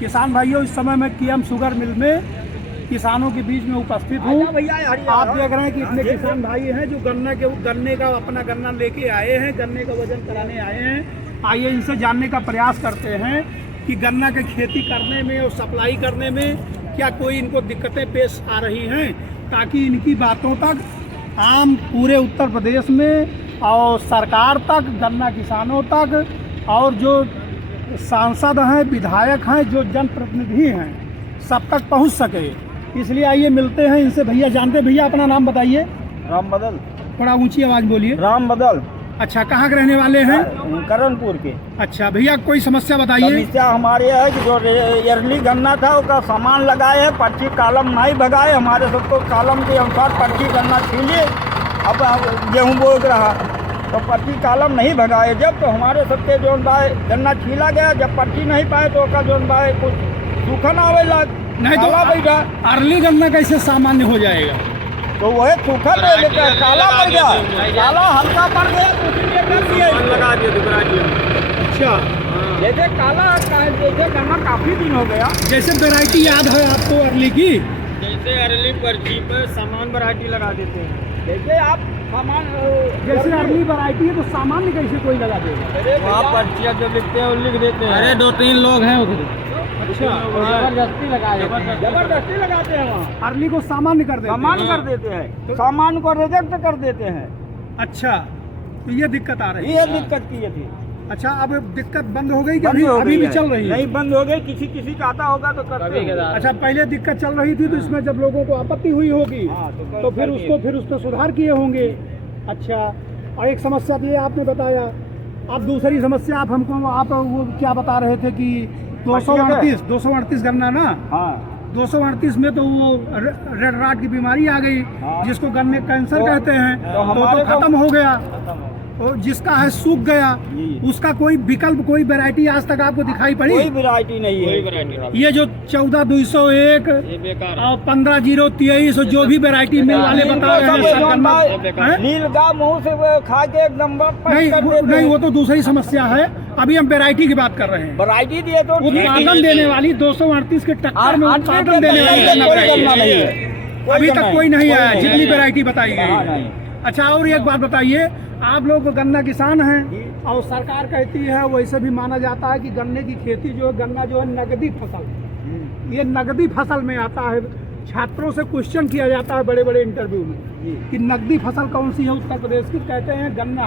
किसान भाइयों, इस समय मैं KM शुगर मिल में किसानों के बीच में उपस्थित हूँ। आप देख रहे हैं कि इतने किसान भाई हैं जो गन्ने का अपना गन्ना लेके आए हैं, गन्ने का वजन कराने आए हैं। आइए इनसे जानने का प्रयास करते हैं कि गन्ना की खेती करने में और सप्लाई करने में क्या कोई इनको दिक्कतें पेश आ रही हैं, ताकि इनकी बातों तक आम पूरे उत्तर प्रदेश में और सरकार तक, गन्ना किसानों तक और जो सांसद हैं, विधायक हैं, जो जनप्रतिनिधि हैं, सब तक पहुंच सके। इसलिए आइए मिलते हैं इनसे। भैया जानते, भैया अपना नाम बताइए। राम बदल। थोड़ा ऊंची आवाज बोलिए। राम बदल। अच्छा, कहाँ के रहने वाले हैं? करणपुर के। अच्छा भैया, कोई समस्या बताइए। समस्या हमारे है कि जो ईयरली गन्ना था उसका सामान लगाए है, पर्ची कालम नहीं भगाए, हमारे सबको कालम के अनुसार पर्ची गन्ना छीलिए। अब गेहूँ बो रहा तो पर्ची कालम नहीं भगाए जब, तो हमारे सबके जो गन्ना छीला गया, जब पर्ची नहीं पाए तो जो कुछ सूखा ना आवे लग नहीं तो बैठा। अर्ली गन्ना कैसे सामान्य हो जाएगा? तो वह सूखा काला पड़ गया, काला हल्का पड़ गया तो इसीलिए कर दिया, लगा दिया। अच्छा, जैसे काला जैसे गन्ना काफी दिन हो गया। जैसे वैरायटी याद है आपको अर्ली की? जैसे अर्ली पर्ची पर सामान वैरायटी लगा देते हैं। जैसे आप सामान जैसे अर्ली वैरायटी है तो सामान्य कैसे कोई लगा देगा? वहाँ पर्चियाँ जो लिखते हैं वो लिख देते हैं। अरे 2-3 लोग हैं उधर। अच्छा, जबरदस्ती लगाते हैं वहाँ। अर्ली को सामान्य कर देते हैं। सामान कर देते हैं, सामान को रिजेक्ट कर देते हैं। अच्छा, तो ये दिक्कत आ रही है। ये दिक्कत की थी। अच्छा, अब दिक्कत बंद हो गई कि अभी भी चल रही है? नहीं, बंद हो गई। किसी का आता होगा तो करते हैं। अच्छा, पहले दिक्कत चल रही थी तो इसमें जब लोगों को आपत्ति हुई होगी तो फिर उस पर सुधार किए होंगे। अच्छा, और एक समस्या तो ये आपने बताया। अब दूसरी समस्या आप वो क्या बता रहे थे कि 238 गन्ना ना? हाँ, 238 में तो वो रेड राट की बीमारी आ गई, जिसको गन्ने कैंसर कहते हैं, तो खत्म हो गया। और जिसका है सूख गया, उसका कोई विकल्प, कोई वैरायटी आज तक आपको दिखाई पड़ी? कोई वैरायटी नहीं है। ये जो 14,201 और 15,023 जो भी वैरायटी मिल वाले बता रहे हैं, नीलगा मुंह से वो खा के एकदम नहीं, वो तो दूसरी समस्या है। अभी हम वैरायटी की बात कर रहे हैं। वैरायटी दिए तो उत्पादन देने वाली 238 के टक्कर में उत्पादन देने वाली अभी तक कोई नहीं आया, जितनी वैरायटी बताई गई। अच्छा, और एक बात बताइए, आप लोग गन्ना किसान हैं और सरकार कहती है, वैसे भी माना जाता है कि गन्ने की खेती जो है, गन्ना जो है नगदी फसल, ये नगदी फसल में आता है। छात्रों से क्वेश्चन किया जाता है बड़े बड़े इंटरव्यू में कि नगदी फसल कौन सी है उत्तर प्रदेश की? कहते हैं गन्ना।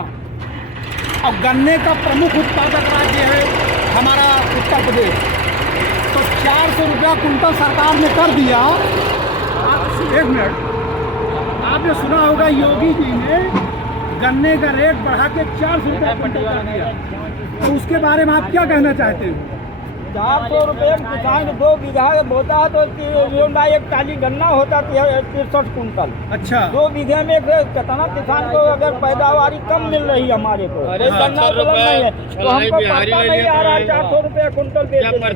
और गन्ने का प्रमुख उत्पादक राज्य है हमारा उत्तर प्रदेश। तो 400 रुपया कुंटल सरकार ने कर दिया। एक मिनट, आपने सुना होगा योगी जी ने गन्ने का रेट बढ़ा के 400 रुपया कुंटल कर दिया। तो उसके बारे में आप क्या कहना चाहते हैं? 400 रुपये किसान 2 बीघा बोता है तो एक टाली गन्ना होता है 63 कुंटल। अच्छा, 2 बीघे में कितना किसान को अगर पैदावारी कम मिल रही है हमारे को, गन्ना उपलब्ध नहीं है तो हमको पड़ता नहीं आ रहा है 400 रुपये कुंटल बेचने,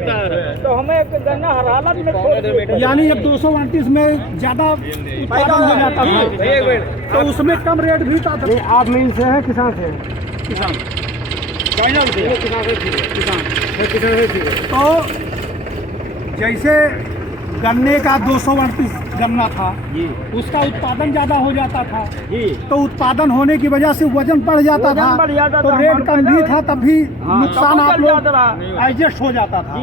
तो हमें गन्ना हर हालत में छोड़ देते। यानी अब 238 में ज्यादा उत्पादन हो जाता था तो उसमें कम रेट भी था। आप मिल से हैं? किसान से? किसान। तो जैसे गन्ने का 238 गन्ना था, उसका उत्पादन ज्यादा हो जाता था, तो उत्पादन होने की वजह से वजन बढ़ जाता था, तो रेट कम भी था, तब भी नुकसान आप लोग एडजस्ट हो जाता था।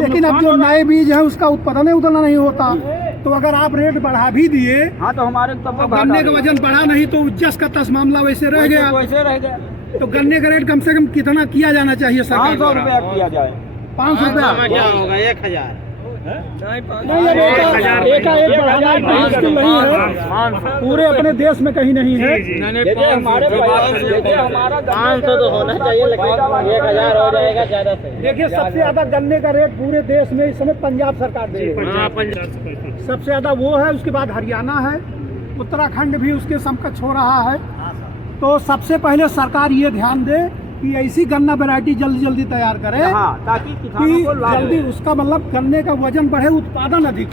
लेकिन अब जो नए बीज है उसका उत्पादन उतना नहीं होता, तो अगर आप रेट बढ़ा भी दिए तो हमारे गन्ने का वजन बढ़ा नहीं तो जस का तस मामला वैसे रह गया। तो गन्ने का रेट कम से कम कितना किया जाना चाहिए सरकार? 500 रुपया किया जाए। 500 रुपया क्या होगा? 1,000 नहीं है, पूरे अपने देश में कहीं नहीं है। हमारे 500 तो होना चाहिए, लेकिन 1,000 हो जाएगा ज्यादा सही। देखिए, सबसे ज्यादा गन्ने का रेट पूरे देश में इस समय पंजाब सरकार दे रही है। सबसे ज्यादा वो है, उसके बाद हरियाणा है, उत्तराखंड भी उसके समकक्ष हो रहा है। तो सबसे पहले सरकार ये ध्यान दे कि ऐसी गन्ना वैरायटी जल्दी तैयार करे, ताकि किसानों को लाभ जल्दी उसका मतलब गन्ने का वजन बढ़े, उत्पादन अधिक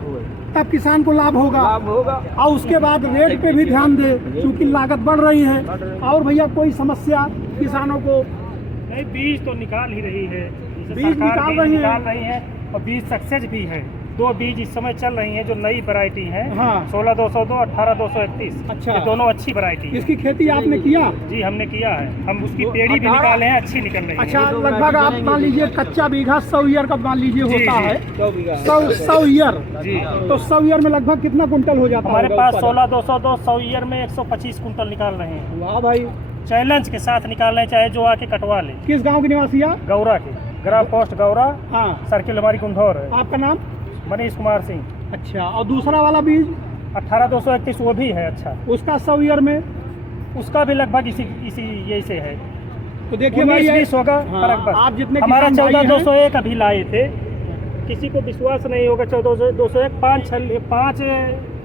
हुए, तब किसान को लाभ होगा। और उसके बाद रेट पे भी ध्यान दे, क्योंकि लागत बढ़ रही है। और भैया कोई समस्या किसानों को? नहीं, बीज तो निकाल ही रही है, बीज निकाल रही है। और बीज सक्सेस भी है। 2 बीज इस समय चल रही हैं जो नई वैरायटी है। हाँ। 16202, 18231। अच्छा। ये दोनों अच्छी वैरायटी है। इसकी खेती आपने किया? जी हमने किया है। हम उसकी पेड़ी भी निकाले हैं, अच्छी निकल रही है। अच्छा, लगभग आप मान लीजिए कच्चा बीघा 100 ईयर का मान लीजिए जी, होता जी। है 100 ईयर। जी तो 100 ईयर में लगभग कितना कुंटल हो जाता है? हमारे पास 16202 100 ईयर में 125 कुंटल निकाल रहे हैं। वाह भाई, चैलेंज के साथ निकाल रहे हैं, चाहे जो आके कटवा ले। किस गांव के निवासी आप? गौरा के, ग्राम पोस्ट गौरा, हाँ। सर्किल हमारी कुंढौर है। आपका नाम? मनीष कुमार सिंह। अच्छा, और दूसरा वाला बीज 18231 वो भी है अच्छा। उसका 100 ईयर में? उसका भी लगभग इसी यही से है। तो देखिए भाई, 19-20 होगा हाँ, फर्क बस। आप जितने हमारा किसान भाई हैं- 14201 अभी लाए थे, किसी को विश्वास नहीं होगा। 14201 5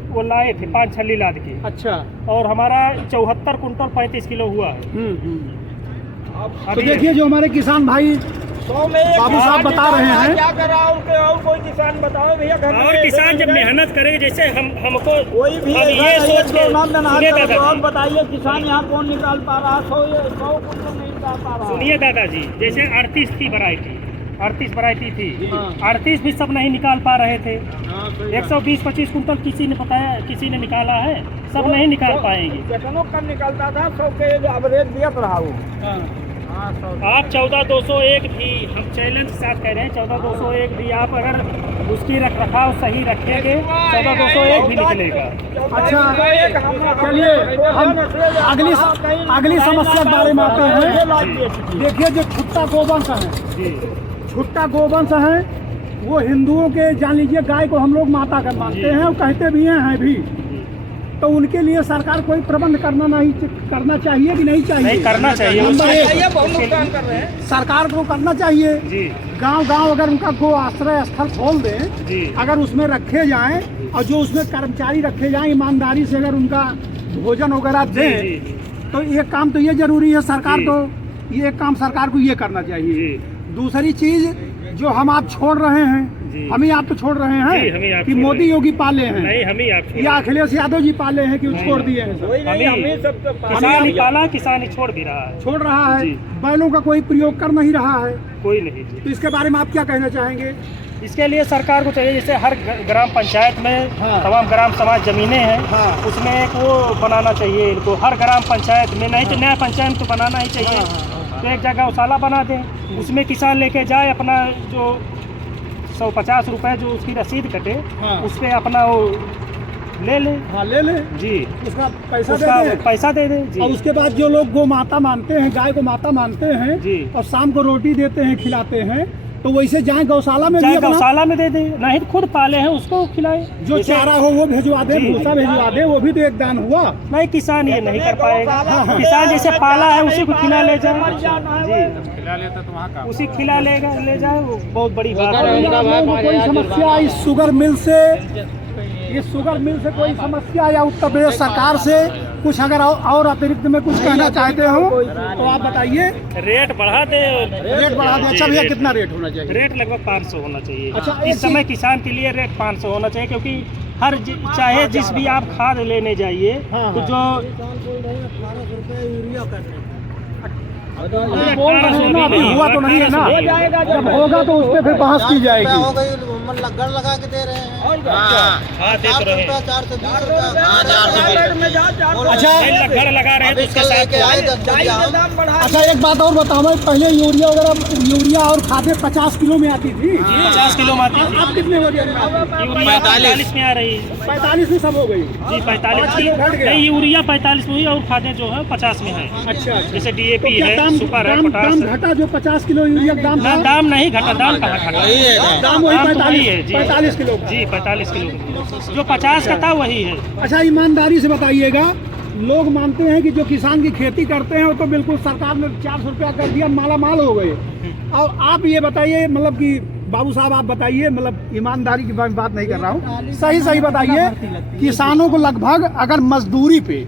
वो लाए थे, 5 छल्ली लाद के। अच्छा। और हमारा 74 कुंटल 35 किलो हुआ है। तो अभी देखिए जो हमारे किसान भाई 100 में एक बाबू साहब बता रहे हैं। क्या करा और कोई किसान बताओ भैया। घर में और ऐसे किसान जब मिल जाए। मेहनत करे, जैसे हमको कोई भी अब ऐसा ये है, सोच के नाम देना सुनिए है, तो और दादाजी, बताइए किसान यहाँ कौन निकाल पा रहा है? 100 कुंटल नहीं निकाल पा रहा। सुनिए दादाजी, जैसे 38 थी वैरायटी, 38 वैरायटी थी, हाँ। 38 भी सब नहीं निकाल पा रहे थे। 120-25 कुंटल किसी ने बताया, किसी ने निकाला है, सब नहीं निकाल पाएंगे। कितनों कम निकलता था, 100 के एवरेज दिया रहा वो। आप 14201 भी, हम चैलेंज के साथ कह रहे हैं, 14201 भी आप अगर उसकी रख रखाव सही रखेंगे 14201 भी निकलेगा। अच्छा, चलिए हम अगली समस्या के बारे में आते हैं। देखिए जो छुट्टा गोवंश है, जी छुट्टा गोवंश है, वो हिंदुओं के जान लीजिए गाय को हम लोग माता का मानते हैं और कहते भी हैं भी। तो उनके लिए सरकार कोई प्रबंध करना चाहिए कि नहीं चाहिए? नहीं करना चाहिए। नंबर उसके- एक, बहुत नुकसान कर रहे हैं। सरकार को करना चाहिए। जी गांव अगर उनका गो आश्रय स्थल खोल दें, जी अगर उसमें रखे जाएं और जो उसमें कर्मचारी रखे जाएं ईमानदारी से अगर उनका भोजन वगैरह जी दें, जी तो ये काम तो ये जरूरी है। सरकार जी। को ये काम सरकार को ये करना चाहिए। जी दूसरी चीज जो हम आप छोड़ रहे हैं, जी। हम ही आप तो छोड़ रहे जी, हम ही हैं आप कि छोड़ मोदी रहे हैं। योगी पाले हैं नहीं, हम ही आप छोड़ या अखिलेश यादव जी पाले हैं कि वो छोड़ दिए हैं? वही नहीं, हम ही- हम ही सब तो किसान ही पाला, किसान ही छोड़ भी रहा है। छोड़ रहा है, जी। बैलों का कोई प्रयोग कर नहीं रहा है। कोई नहीं जी। तो इसके बारे में आप क्या कहना चाहेंगे? इसके लिए सरकार को चाहिए, जैसे हर ग्राम पंचायत में हाँ। तमाम ग्राम समाज जमीनें हैं, हाँ। उसमें एक वो बनाना चाहिए इनको, हर ग्राम पंचायत में, नहीं तो नया पंचायत तो बनाना ही चाहिए। तो एक जगह गौशाला बना दें, उसमें किसान लेके जाए, अपना जो 150 रुपए जो उसकी रसीद कटे, हाँ। उस पर अपना वो ले ले। हाँ, ले ले, जी उसका पैसा दे उसका दे। पैसा दे दे जी। और उसके बाद जो लोग गौ माता मानते हैं, गाय को माता मानते हैं जी। और शाम को रोटी देते हैं, खिलाते हैं, तो वैसे जाए गौशाला में भी चाहे अपना गौशाला में दे दे, नहीं तो खुद पाले हैं उसको खिलाए। जो जैसे- चारा हो वो भिजवा दे, जी। भूसा भिजवा दे, वो भी तो एक दान हुआ। नहीं, किसान ये नहीं कर पाएगा। हाँ। किसान जैसे पाला है उसी को खिला ले जाए जी, खिला लेता तो वहाँ का उसी खिला लेगा, ले जाए, वो बहुत बड़ी बात और है। आप लोगों को कोई समस्या इस शुगर मिल से, इस शुगर मिल से कोई समस्या या उत्तर प्रदेश सरकार से कुछ अगर और अतिरिक्त में कुछ कहना चाहते हो तो आप बताइए। रेट बढ़ा दे, रेट बढ़ा दें। अच्छा भैया, कितना रेट होना चाहिए? रेट लगभग 500 होना चाहिए। अच्छा, एक इस समय किसान के लिए रेट 500 होना चाहिए, क्योंकि चाहे जिस भी आप खाद लेने जाइए, हाँ, तो हाँ। जो बोल रहे हैं ना, अभी हुआ तो नहीं है ना, जब होगा तो उस पर फिर बहस की जाएगी। हो गई, लगड़ लगा के दे रहे हैं। हाँ दे तो रहे हैं। 420 रुपया। अच्छा, घर लगा रहे हैं तो उसके साथ लेके आए 10 अच्छा एक बात और बताओ भाई, पहले यूरिया और खादें 50 किलो में आती थी, 50 किलो में आती थी। अब कितने हो गया? यूरिया 45 में आ रही है 45 में सब हो गई। जी, 45 किलो घट गया। नहीं, यूरिया 45 में हुई और खादें जो है 50 में है। अच्छा, जैसे तो DAP क्या है, दाम सुपर है, दाम पोटास दाम है। घटा? जो 50 किलो यूरिया का दाम ना, था, दाम नहीं घटा, दाम कहाँ घटा? दाम वही दाम तो वही 45 है जी। 45 किलो का। जी 45 किलो, जो 50 का था वही है। अच्छा, ईमानदारी से बताइएगा, लोग मानते हैं कि जो किसान की खेती करते हैं वो तो बिल्कुल सरकार ने 400 रुपया कर दिया, माला माल हो गए। और आप ये बताइए, मतलब कि बाबू साहब आप बताइए, मतलब ईमानदारी की बात नहीं कर रहा हूँ, सही बताइए, किसानों को लगभग अगर मजदूरी पे,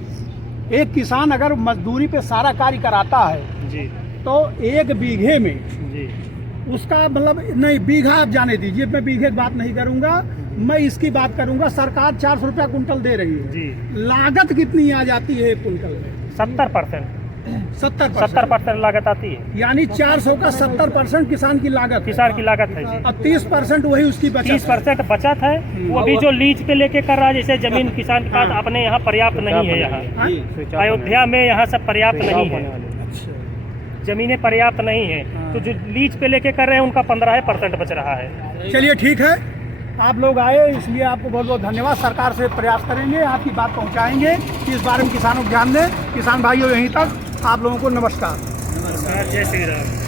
एक किसान अगर मजदूरी पे सारा कार्य कराता है जी तो 1 बीघे में जी उसका मतलब, नहीं बीघा आप जाने दीजिए, मैं बीघे की बात नहीं करूंगा, मैं इसकी बात करूंगा। सरकार 400 रुपया कुंटल दे रही है, जी लागत कितनी आ जाती है 1 कुंटल में? 70%। 70%। 70% लागत आती है। यानी 400 का 70% किसान की लागत है। किसान की लागत है जी। और 30% वही उसकी बचत 30% बचत है। वो अभी जो लीज पे लेके कर रहा है, जैसे जमीन किसान के पास अपने यहाँ पर्याप्त नहीं है, यहाँ अयोध्या में यहाँ सब पर्याप्त नहीं है, जमीनें पर्याप्त नहीं है, तो जो लीज पे लेके कर रहे हैं उनका 15% बच रहा है। चलिए ठीक है, आप लोग आए इसलिए आपको बहुत बहुत धन्यवाद। सरकार से प्रयास करेंगे, आपकी बात पहुंचाएंगे कि इस बारे में किसानों को ध्यान दें। किसान भाइयों यहीं तक, आप लोगों को नमस्कार। जय श्री राम।